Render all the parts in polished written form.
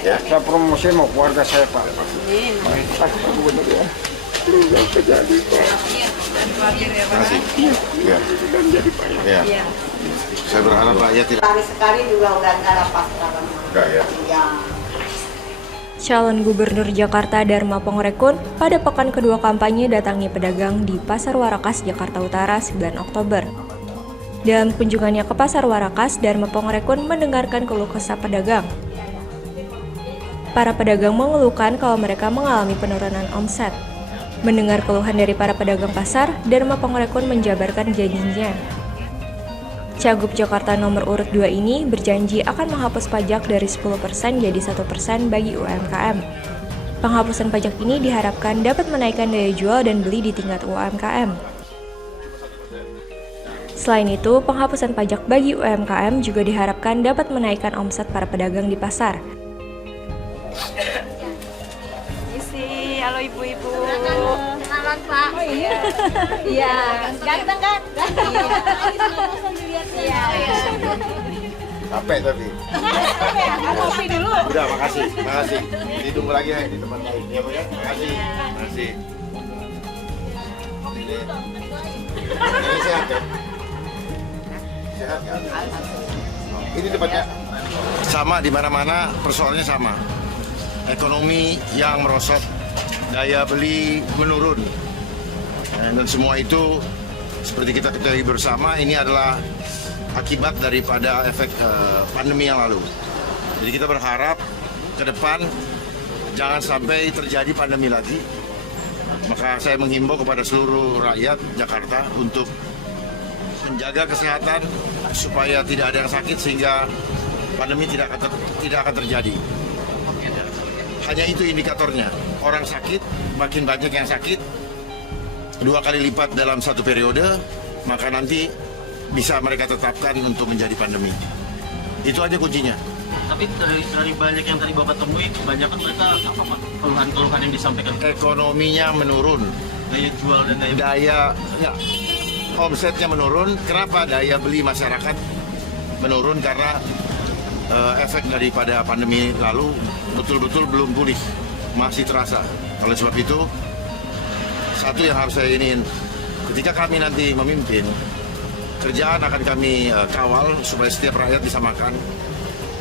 Ya. Saya promosi mau keluarga saya Pak. Pak Gubernur ya. Yang terjadi Pak. Terima kasih. Ya. Ya. Iya. Saya berharap rakyat tidak. Sekali juga udah nggak lepas sekarang. Enggak ya. Iya. Calon Gubernur Jakarta Dharma Pongrekun pada pekan kedua kampanye datangi pedagang di Pasar Warakas, Jakarta Utara 9 Oktober. Dalam kunjungannya ke Pasar Warakas, Dharma Pongrekun mendengarkan keluh kesah pedagang. Para pedagang mengeluhkan kalau mereka mengalami penurunan omset. Mendengar keluhan dari para pedagang pasar, Dharma Pongrekun menjabarkan janjinya. Cagup Jakarta nomor urut 2 ini berjanji akan menghapus pajak dari 10% jadi 1% bagi UMKM. Penghapusan pajak ini diharapkan dapat menaikkan daya jual dan beli di tingkat UMKM. Selain itu, penghapusan pajak bagi UMKM juga diharapkan dapat menaikkan omset para pedagang di pasar. Isi, halo ibu-ibu. Halo Pak. Oh iya. Iya, ganteng kan? Iya. Capek tapi. Kopi dulu. Udah, makasih. Makasih. Ditunggu lagi ya di tempat lain. Ya, Pak ya. Makasih. Makasih. Ini sehat ya? Sehat ya? Ini tempatnya sama di mana-mana, persoalannya sama. Ekonomi yang merosot, daya beli menurun. Dan semua itu seperti kita ketahui bersama, ini adalah akibat daripada efek pandemi yang lalu. Jadi kita berharap ke depan jangan sampai terjadi pandemi lagi. Maka saya menghimbau kepada seluruh rakyat Jakarta untuk menjaga kesehatan supaya tidak ada yang sakit sehingga pandemi tidak akan terjadi. Hanya itu indikatornya. Orang sakit, makin banyak yang sakit, 2 kali lipat dalam satu periode, maka nanti bisa mereka tetapkan untuk menjadi pandemi. Itu aja kuncinya. Tapi dari banyak yang tadi Bapak temui, kebanyakan mereka apa Pak? Keluhan-keluhan yang disampaikan. Ekonominya menurun. Daya jual dan daya Omsetnya menurun. Kenapa? Daya beli masyarakat menurun karena efek daripada pandemi lalu betul-betul belum pulih, masih terasa. Oleh sebab itu, satu yang harus saya ingin, ketika kami nanti memimpin, kerjaan akan kami kawal supaya setiap rakyat bisa makan.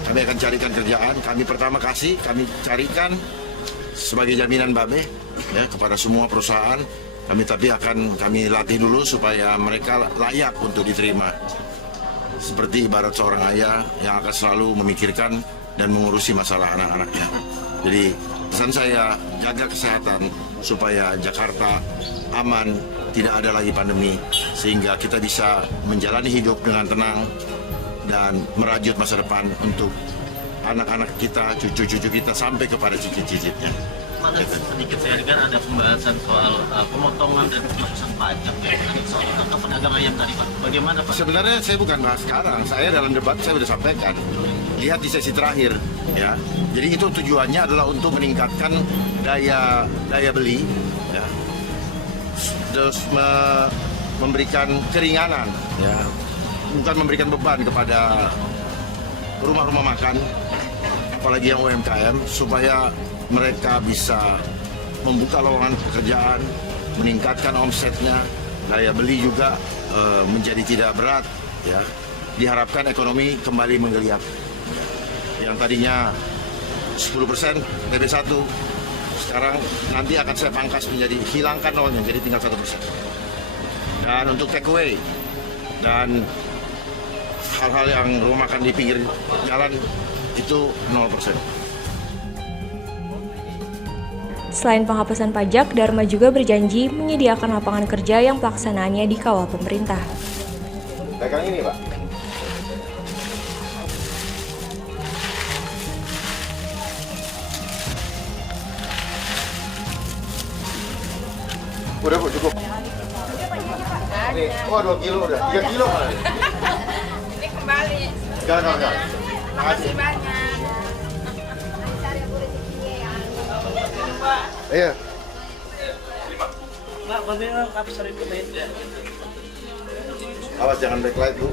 Kami akan carikan kerjaan. Kami pertama kami carikan sebagai jaminan Babe ya, kepada semua perusahaan. Tapi akan kami latih dulu supaya mereka layak untuk diterima. Seperti ibarat seorang ayah yang akan selalu memikirkan dan mengurusi masalah anak-anaknya. Jadi pesan saya, jaga kesehatan supaya Jakarta aman, tidak ada lagi pandemi, sehingga kita bisa menjalani hidup dengan tenang dan merajut masa depan untuk anak-anak kita, cucu-cucu kita, sampai kepada cicit-cicitnya. Mana sedikit saya dengar ada pembahasan soal pemotongan dan penghapusan pajak ya, soal pedagang ayam tadi Pak. Bagaimana Pak? Sebenarnya saya bukan bahas sekarang, saya dalam debat saya sudah sampaikan. Lihat di sesi terakhir, ya. Jadi itu tujuannya adalah untuk meningkatkan daya beli, ya. Terus memberikan keringanan, ya. Bukan memberikan beban kepada rumah-rumah makan, apalagi yang UMKM, supaya mereka bisa membuka lowongan pekerjaan, meningkatkan omsetnya, daya beli juga menjadi tidak berat, ya. Diharapkan ekonomi kembali menggeliat. Yang tadinya 10% DP1, sekarang nanti akan saya pangkas hilangkan nolnya, jadi tinggal 1%. Dan untuk take away dan hal-hal yang rumah makan di pinggir jalan itu 0%. Selain penghapusan pajak, Dharma juga berjanji menyediakan lapangan kerja yang pelaksanaannya dikawal pemerintah. Dagang ini, Pak. Udah, Bu, cukup. Ini, 2 kilo udah, 3 kilo malah. Ini kembali. Enggak. Makasih banyak. Iya. Pak, bagaimana kapus 1.000 menit? Awas jangan backlight, Bu.